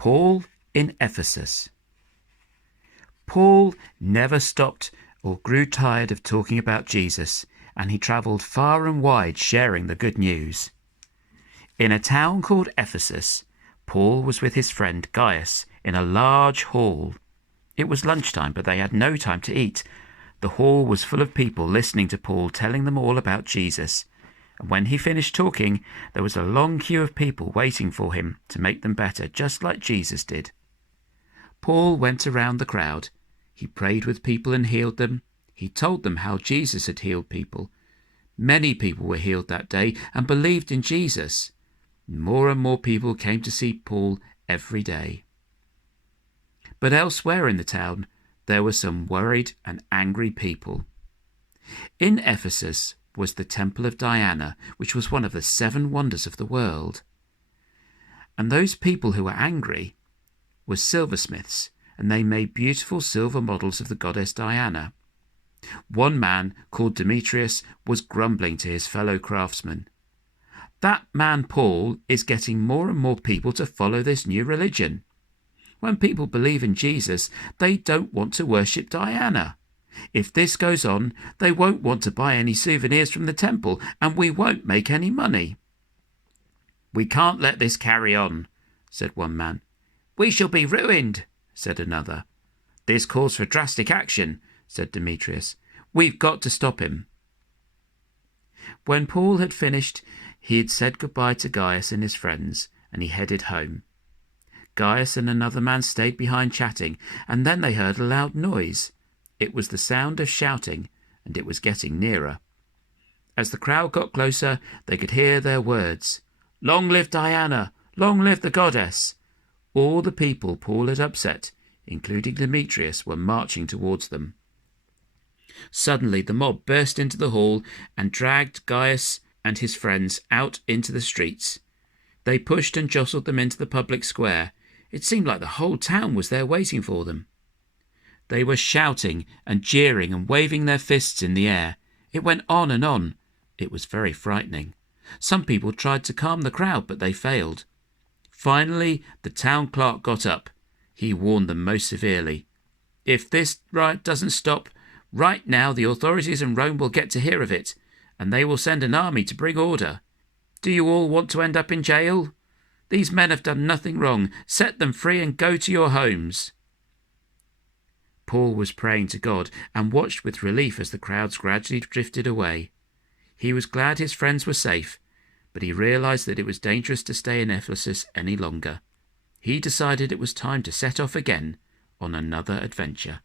Paul in Ephesus. Paul never stopped or grew tired of talking about Jesus, and he travelled far and wide sharing the good news. In a town called Ephesus, Paul was with his friend Gaius in a large hall. It was lunchtime, but they had no time to eat. The hall was full of people listening to Paul telling them all about Jesus. And when he finished talking, there was a long queue of people waiting for him to make them better, just like Jesus did. Paul went around the crowd. He prayed with people and healed them. He told them how Jesus had healed people. Many people were healed that day and believed in Jesus. More and more people came to see Paul every day. But elsewhere in the town, there were some worried and angry people. In Ephesus was the temple of Diana, which was one of the 7 wonders of the world. And those people who were angry were silversmiths, and they made beautiful silver models of the goddess Diana. One man, called Demetrius, was grumbling to his fellow craftsmen. That man Paul is getting more and more people to follow this new religion. When people believe in Jesus, they don't want to worship Diana. If this goes on, they won't want to buy any souvenirs from the temple, and we won't make any money. We can't let this carry on, said one man. We shall be ruined, said another. This calls for drastic action, said Demetrius. We've got to stop him. When Paul had finished, he had said goodbye to Gaius and his friends, and he headed home. Gaius and another man stayed behind chatting, and then they heard a loud noise. It was the sound of shouting, and it was getting nearer. As the crowd got closer, they could hear their words. Long live Diana! Long live the goddess! All the people Paul had upset, including Demetrius, were marching towards them. Suddenly the mob burst into the hall and dragged Gaius and his friends out into the streets. They pushed and jostled them into the public square. It seemed like the whole town was there waiting for them. They were shouting and jeering and waving their fists in the air. It went on and on. It was very frightening. Some people tried to calm the crowd, but they failed. Finally, the town clerk got up. He warned them most severely. If this riot doesn't stop, right now the authorities in Rome will get to hear of it, and they will send an army to bring order. Do you all want to end up in jail? These men have done nothing wrong. Set them free and go to your homes. Paul was praying to God and watched with relief as the crowds gradually drifted away. He was glad his friends were safe, but he realized that it was dangerous to stay in Ephesus any longer. He decided it was time to set off again on another adventure.